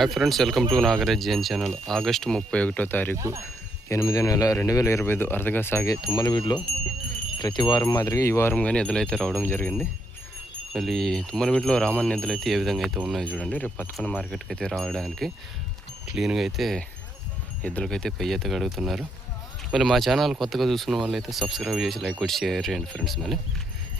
Hi friends welcome to Nagaraj Jain channel August ముప్పై ఒకటో తారీఖు ఎనిమిదో నెల రెండు వేల ఇరవై ఐదు అరదగా సాగే తుమ్మలవీడులో ప్రతి వారం మాదిరిగా ఈ వారం కానీ ఎదులైతే రావడం జరిగింది. మళ్ళీ తుమ్మలవీడులో రామన్ ఎద్దులు ఏ విధంగా అయితే ఉన్నాయో చూడండి. రేపు పట్టుకున్న మార్కెట్కి అయితే రావడానికి క్లీన్గా అయితే ఎద్దులకైతే పై అయితే కడుగుతున్నారు. మళ్ళీ మా ఛానల్ కొత్తగా చూస్తున్న వాళ్ళు అయితే సబ్స్క్రైబ్ చేసి లైక్ కొట్టి షేర్ చేయండి ఫ్రెండ్స్ మళ్ళీ.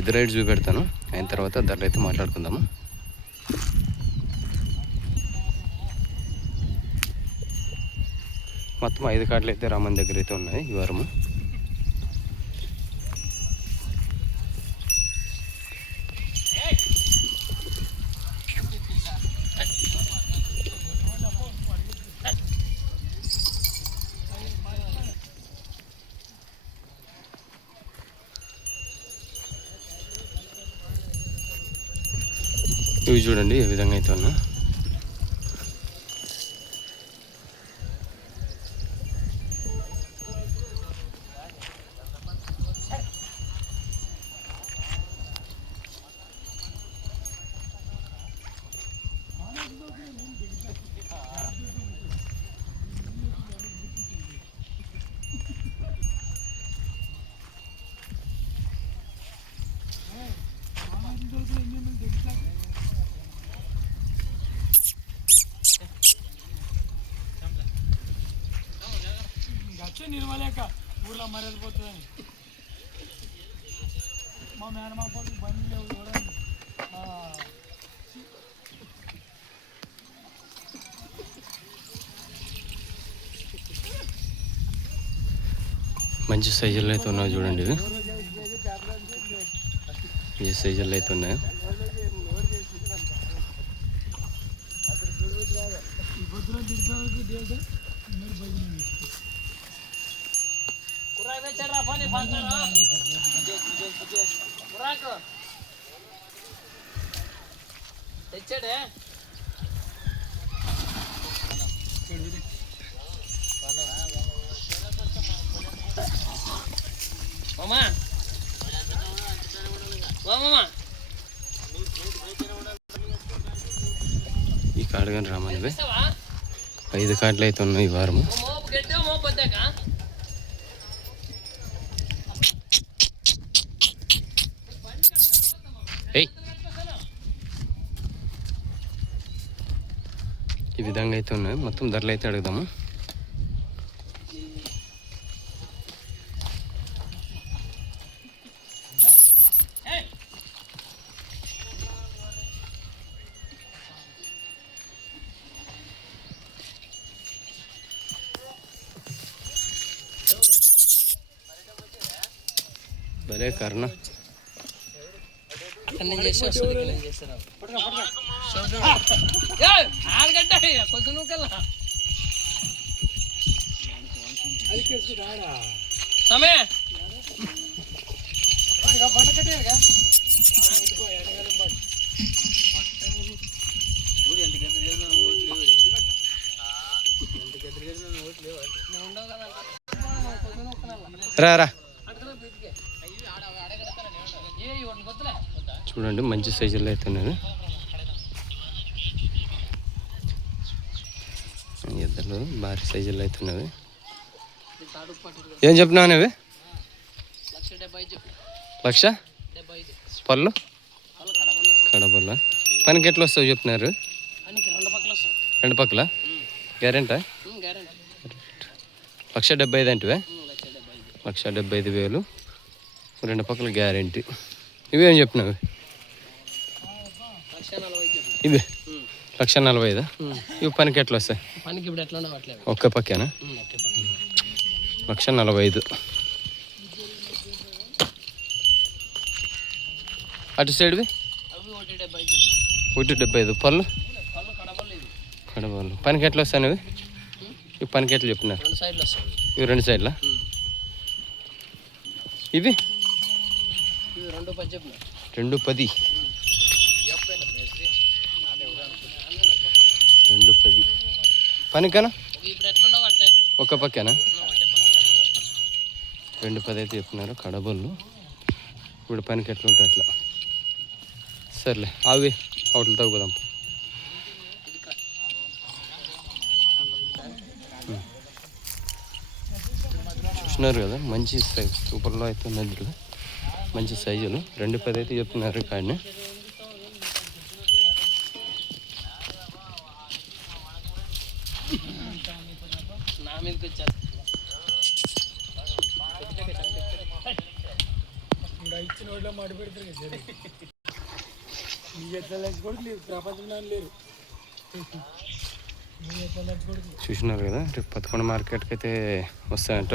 ఎద్దు రైడ్ చూపెడతాను. అయిన తర్వాత ధరలు అయితే మాట్లాడుకుందాము. మొత్తం ఐదు కార్డులు అయితే రామన్ దగ్గర అయితే ఉన్నాయి ఈ వారము. ఇవి చూడండి ఏ విధంగా అయితే ఉన్నా. వచ్చి నిర్మలేక ఊర్లో మర్యాద పోతుందని మా మేనమా కోసం బండి లేవు చూడండి. మంచి సైజుల్లో అయితే ఉన్నాయి చూడండి ఇవి. ఏ సైజుల్లో అయితే ఉన్నాయో? తెచ్చాడే మామా మామా ఈ కార్డు కానీ రామని ఇవి ఇస్తావా ఐదు కార్డులు అయితే ఉన్నాయి ఈ వారము అయితే ఉన్నాయి. మొత్తం ధరలు అయితే అడుగుదాము. భలే కర్ణ. నేను నేను ఇవ్వండి కొత్తలే చూడండి మంచి సైజుల్లో అయితే ఉన్నాయి ఇద్దరు భారీ సైజుల్లో అయితే ఉన్నవి. ఏం చెప్తున్నావు అవి లక్ష? పళ్ళు? కడపల్ల? పనికి ఎట్లా వస్తావు చెప్తున్నారు? రెండు పక్కల? గ్యారెంటా? లక్ష డెబ్బై ఐదు అంటే లక్ష డెబ్బై ఐదు వేలు. రెండు పక్కల గ్యారెంటీ. ఇవేం చెప్పినావు ఇవే. లక్ష నలభై ఐదా. ఇవి పనికి ఎట్లా వస్తాయి? పనికి ఇప్పుడు ఎట్లా ఒక్క పక్కేనా? లక్ష నలభై ఐదు. అటు సైడ్వి? అవి ఒకటి డెబ్బై ఐదు పళ్ళు? కడపళ్ళు పనికి ఎట్లా వస్తాయి ఇవి ఈ పనికి ఎట్లా చెప్పినారు? రెండు సైడ్లు వస్తాయి. ఇవి రెండు సైడ్లా? ఇవి? ఇవి రెండు పది. రెండు పది. పనికనా? ఒక పక్కనా? రెండు పది అయితే చెప్తున్నారు కడబళ్ళు ఇప్పుడు పనికి ఎట్లుంటే అట్లా. సర్లే అవి అవుట్లు తగ్గుదాం చూస్తున్నారు కదా మంచి సైజ్. సూపర్లో అయితే ఉన్నది మంచి సైజులు. రెండు పది అయితే చెప్తున్నారు కానీ మీదకి వచ్చారు ఇచ్చిన వాళ్ళ మాట పెడతారు కదా మీ నీ కూడా లంచ్ లేరు ప్రపంచంలో లేరు చూసినారు కదా రేపు పదకొండు మార్కెట్కి అయితే వస్తాయంట.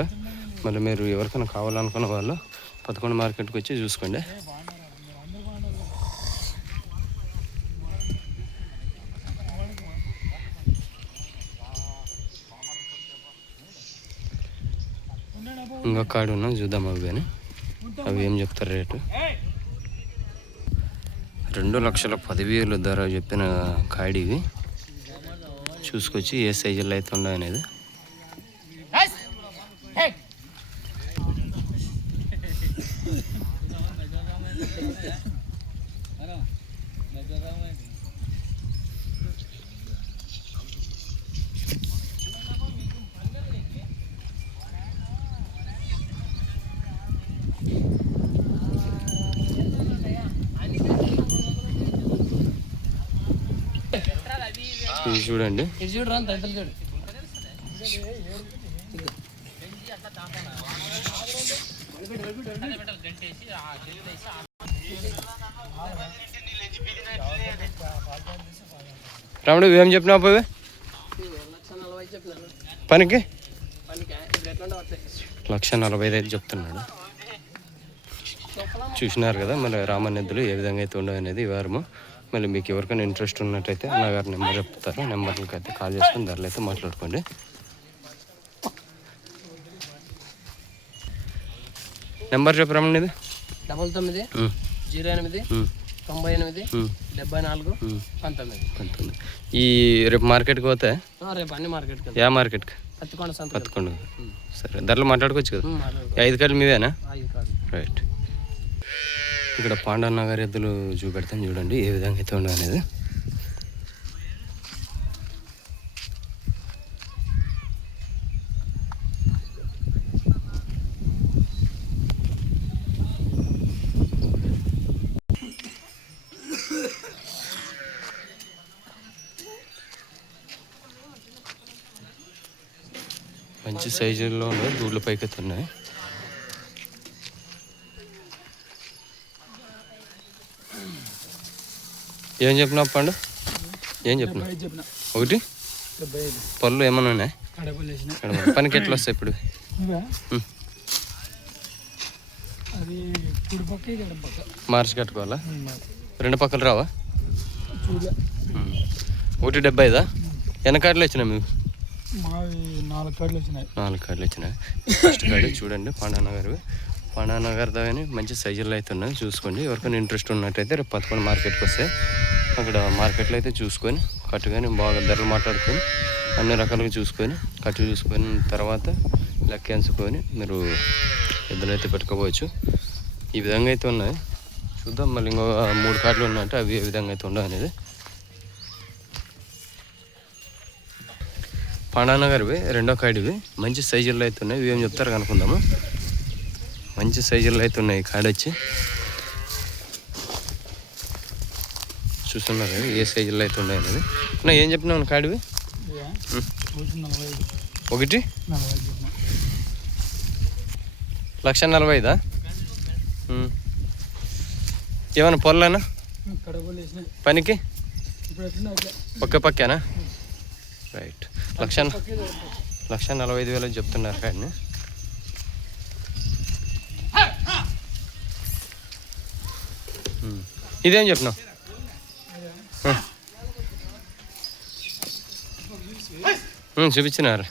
మళ్ళీ మీరు ఎవరికైనా కావాలనుకున్న వాళ్ళు పదకొండు మార్కెట్కి వచ్చి చూసుకోండి. ఇంకొక కాడు ఉన్నాం చూద్దాం అవి కానీ. అవి ఏం చెప్తారు రేటు? రెండు లక్షల పదివేలు ధర చెప్పిన కాడి ఇవి. చూసుకొచ్చి ఏ సైజుల్లో అయితే ఉన్నాయి అనేది ఇది చూడండి. రాముడు ఏం చెప్పినావు పోయి పనికి? లక్ష నలభై ఐదు అయితే చెప్తున్నాడు. చూసినారు కదా మళ్ళీ రామన్నెద్దులు ఏ విధంగా అయితే ఉండవు అనేది వారము. మళ్ళీ మీకు ఎవరికైనా ఇంట్రెస్ట్ ఉన్నట్టయితే అన్నగారు నెంబర్ చెప్తారు. నెంబర్లకి అయితే కాల్ చేసుకుని ధరలు అయితే మాట్లాడుకోండి. నెంబర్ చెప్పు రమణిది డబల్ తొమ్మిది జీరో ఎనిమిది తొంభై ఎనిమిది డెబ్బై నాలుగు. పంతొమ్మిది. పంతొమ్మిది. ఈ రేపు మార్కెట్కి పోతే? రేపు అన్ని మార్కెట్కి వెళ్తాం. యా మార్కెట్కి? పత్తికొండ పత్తుకోండి సరే ధరలు మాట్లాడుకోవచ్చు కదా? ఐదు మీవేనా ఐదు కాదు రైట్. ఇక్కడ పాండవ నగర్ ఎద్దులు చూపెడతాను చూడండి ఏ విధంగా అయితే ఉండాలనేది మంచి సైజుల్లో ఉన్నాయి దూళ్ళ పైకి అయితే ఏం చెప్పినావు పండు ఏం చెప్పిన. ఒకటి? పళ్ళు ఏమన్నా ఉన్నాయి? పనికి ఎట్లా వస్తాయి ఇప్పుడు? మార్చి కట్టుకోవాలా. రెండు పక్కలు రావా. ఒకటి డెబ్బై ఐదా? మీకు? నాలుగు కార్డులు వచ్చినాయి. నాలుగు కార్డులు వచ్చినాయి. ఫస్ట్ కార్డు చూడండి పాండానగర్. పాండానగర్ కానీ మంచి సైజుల్లో అయితే ఉన్నాయి. చూసుకోండి. ఎవరికైనా ఇంట్రెస్ట్ ఉన్నట్టయితే రేపు పదకొండు మార్కెట్కి వస్తే అక్కడ మార్కెట్లో అయితే చూసుకొని కట్టుకొని బాగా ధరలు మాట్లాడుకొని అన్ని రకాలుగా చూసుకొని కట్టు చూసుకొని తర్వాత లెక్కించుకొని మీరు ఎద్దులైతే పెట్టుకోవచ్చు. ఈ విధంగా అయితే ఉన్నాయి. చూద్దాం మళ్ళీ ఇంకో మూడు కార్డులు ఉన్నాయంటే అవి ఏ విధంగా అయితే ఉండవు అనేది. పాండానగర్వి రెండో కాడివి మంచి సైజుల్లో అయితే ఉన్నాయి. ఇవేం చెప్తారు కనుక్కుందాము. మంచి సైజుల్లో అయితే ఉన్నాయి కాడొచ్చి కాడ వచ్చి చూస్తున్నారు ఏ సైజుల్లో అయితే ఉన్నాయి అనేది. నా ఏం చెప్పినావు కాడివి. ఒకటి? లక్ష నలభై ఐదా. ఏమన్నా వేసినాయి పనికి? ఒక్క పక్కేనా? రైట్. లక్ష పక్క పక్క. లక్ష నలభై ఐదు వేలు చెప్తున్నారు కాడిని. ఇదేం చెప్పినావు చూపించినారు.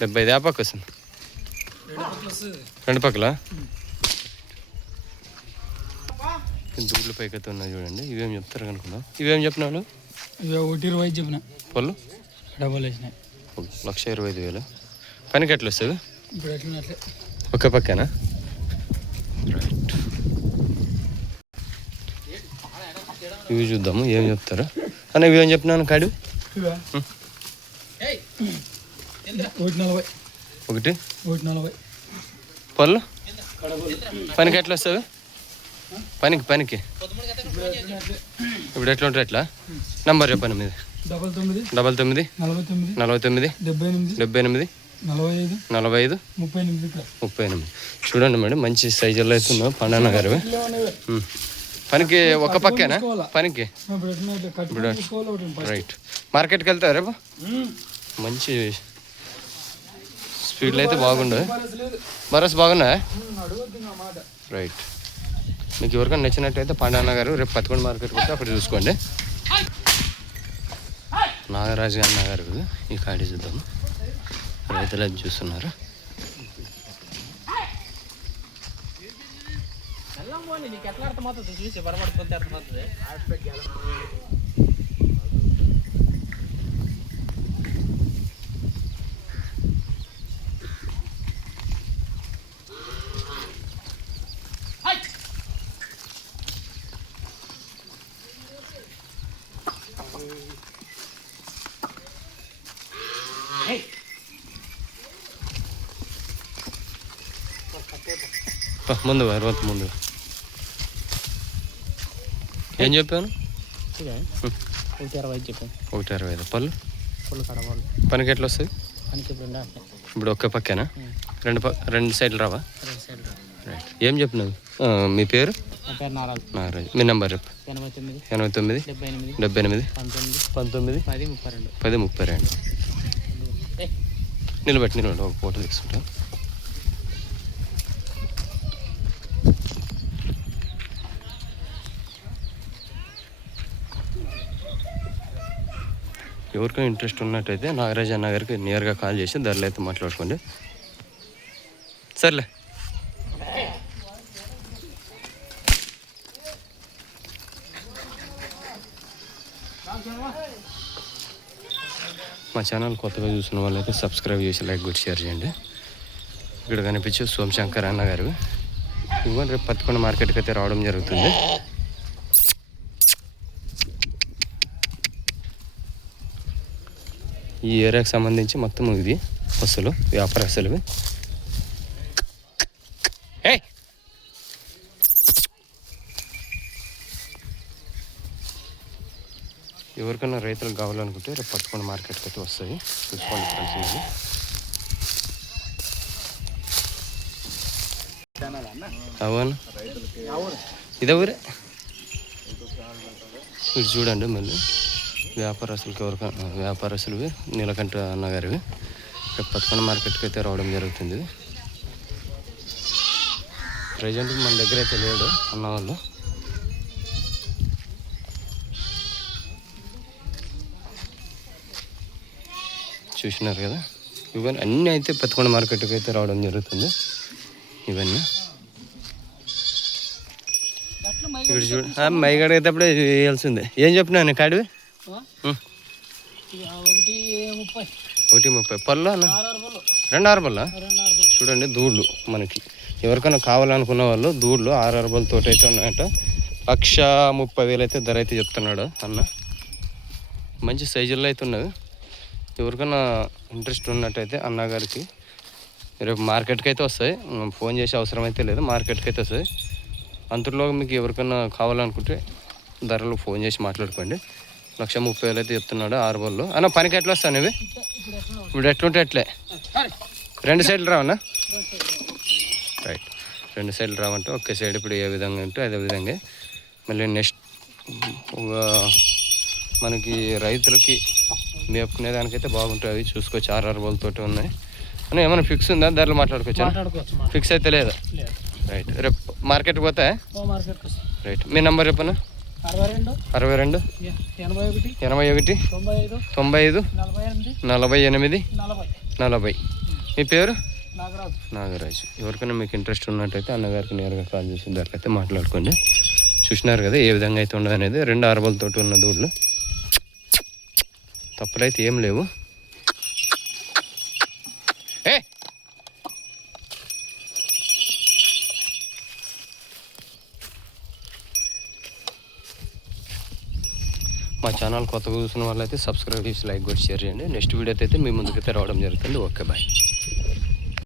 డెబ్బై ఐదు యాపక్ వస్తుంది. రెండు పక్కలు? దూడ్ల పైకి అయితే ఉన్నాయి చూడండి. ఇవేం చెప్తారు కనుకుందాం ఇవేం చెప్పినావు ఇవి ఒకటి ఇరవై చెప్పిన. వాళ్ళు డబ్బులు వేసినాయి. లక్ష ఇరవై ఐదు వేలు. పనికి ఎట్లా వస్తుంది? ఇప్పుడు ఎట్లా ఒక్క పక్కనా? ఇవి చూద్దాము ఏం చెప్తారు. అన్న ఇవి ఏం చెప్పినాను కాడి ఒకటి నలభై. ఒకటి? ఒకటి నలభై. పళ్ళు? పనికి ఎట్లా వస్తావు? పనికి పనికి. ఇప్పుడు ఎట్లా ఉంటుంది ఎట్లా? నంబర్ చెప్పండి మీది. డబల్ తొమ్మిది డబల్ తొమ్మిది నలభై తొమ్మిది నలభై తొమ్మిది డెబ్బై ఎనిమిది డెబ్బై ఎనిమిది నలభై ఐదు నలభై ఐదు ముప్పై ఎనిమిది ముప్పై ఎనిమిది. చూడండి మేడం మంచి సైజుల్లో అయితే పండన్న గారు. పనికి ఒక పక్కేనా? పనికి. రైట్. మార్కెట్కి వెళ్తారా రేపు. మంచి స్పీడ్లో అయితే బాగుండు భరోసా బరస్ బాగున్నాయా? ఉమ్, అడగొద్దు నా మాట. రైట్. మీకు ఎవరికైనా నచ్చినట్టయితే పండన్న గారు రేపు పదకొండు మార్కెట్ వస్తే అక్కడ చూసుకోండి. నాగరాజు అన్న గారు ఈ కాడి చూద్దాము రైతులు అది చూస్తున్నారు. నీకు ఎట్లా అర్థమవుతుంది చూసి బరపడుతుంది అర్థమవుతుంది పా, ముందు అరవత్ ముందు ఏం చెప్పాను? ఒకటి అరవై చెప్పాను. ఒకటి అరవై ఐదు. పళ్ళు? కడవాలి పనికి ఎట్లా వస్తుంది పనికి ఇప్పుడు ఇప్పుడు ఒక్క పక్కేనా? రెండు రెండు సైడ్లు రావా? ఏం చెప్పినావు? మీ పేరు? నారాజు. మీ నెంబర్ చెప్పు. ఎనభై తొమ్మిది. డెబ్బై ఎనిమిది. డెబ్బై ఎనిమిది? పంతొమ్మిది. పది ముప్పై రెండు. పది ముప్పై రెండు. నిలబెట్టి నిలబెట్టి. ఒక ఫోటో తీసుకుంటా. ఎవరికో ఇంట్రెస్ట్ ఉన్నట్టయితే నాగరాజ్ నగర్కి నియర్గా కాల్ చేసి ధరలు అయితే మాట్లాడుకోండి. సర్లే. మా ఛానల్ కొత్తగా చూసిన వాళ్ళైతే సబ్స్క్రైబ్ చేసి లైక్ కొట్టి షేర్ చేయండి. ఇక్కడ కనిపించే సోమశంకర్ అన్న గారు. ఇవ్వండి రేపు పత్తికొండ మార్కెట్కి అయితే రావడం జరుగుతుంది. ఈ ఏరియాకి సంబంధించి మొత్తం ఇది బస్సులు వ్యాపారస్తులు ఏయ్! ఎవరికైనా రైతులకు కావాలనుకుంటే రేపు పట్టుకొని మార్కెట్కి అయితే వస్తాయి. చూసుకోండి ఫ్రెండ్స్ ఇది అవును. ఇదే ఊరే చూడండి మళ్ళీ. వ్యాపారస్తులకి ఎవరికైనా వ్యాపారస్తులవి నీలకంఠ అన్నగారివి రేపు పట్టుకొని మార్కెట్కి అయితే రావడం జరుగుతుంది. ప్రజెంట్ మన దగ్గర అయితే లేడు అన్నవాళ్ళు. చూసినారు కదా? ఇవన్నీ అన్నీ అయితే పత్తికొండ మార్కెట్కి అయితే రావడం జరుగుతుంది. ఇవన్నీ. ఇక్కడ చూడు. ఆ, మైగడ అప్పుడే వేయాల్సిందే ఏం చెప్పినా కాడివి. ఒకటి ముప్పై. పళ్ళు అన్న? ఆరు రెండు రెండు అరవలు చూడండి దూళ్ళు మనకి. ఎవరికైనా కావాలనుకున్న వాళ్ళు దూళ్ళు ఆరు అరబలతో అయితే ఉన్నాయట. లక్ష ముప్పై వేలు అయితే ధర అయితే చెప్తున్నాడు అన్న. మంచి సైజుల్లో అయితే ఉన్నది. ఎవరికైనా ఇంట్రెస్ట్ ఉన్నట్టయితే అన్నగారికి రేపు మార్కెట్కి అయితే వస్తాయి. ఫోన్ చేసే అవసరం అయితే లేదు. మార్కెట్కి అయితే వస్తాయి. అంతలో మీకు ఎవరికైనా కావాలనుకుంటే ధరలు ఫోన్ చేసి మాట్లాడుకోండి. లక్ష ముప్పై వేలు అయితే చెప్తున్నాడు ఆరు బళ్ళు అన్న పనికి ఎట్లా వస్తాను ఇవి ఇప్పుడు ఎట్లుంటే ఎట్లే రెండు సైడ్లు రావన్నా? రైట్ రెండు సైడ్లు రావంటే ఒకే సైడ్ ఇప్పుడు ఏ విధంగా ఉంటే అదే విధంగా. మళ్ళీ నెక్స్ట్ మనకి రైతులకి మేపుకునే దానికైతే బాగుంటుంది అవి. చూసుకోవచ్చు ఆర్ఆర్ బోల్తోటి ఉన్నాయి. అని ఏమైనా ఫిక్స్ ఉందా? ధరలు మాట్లాడుకోవచ్చా? ఫిక్స్ అయితే లేదా? రైట్ రేపు మార్కెట్కి పోతే రైట్ మీ నెంబర్ చెప్పనా? అరవై రెండు. ఎనభై ఒకటి. తొంభై ఐదు. నలభై ఎనిమిది. నలభై మీ పేరు? నాగరాజు. నాగరాజు. ఎవరికైనా మీకు ఇంట్రెస్ట్ ఉన్నట్టయితే అన్నగారికి నేరుగా కాల్ చేసి దానికైతే మాట్లాడుకోండి. చూసినారు కదా ఏ విధంగా అయితే ఉండదు అనేది రెండు అరబలతోటి ఉన్న దూడ్లు. తప్పులైతే ఏం లేవు ఏ మా ఛానల్ ఛానల్ కొత్తగా చూసిన వాళ్ళైతే సబ్స్క్రైబ్ చేసి లైక్ కూడా షేర్ చేయండి. నెక్స్ట్ వీడియో అయితే మీ ముందుకైతే రావడం జరుగుతుంది. Okay bye.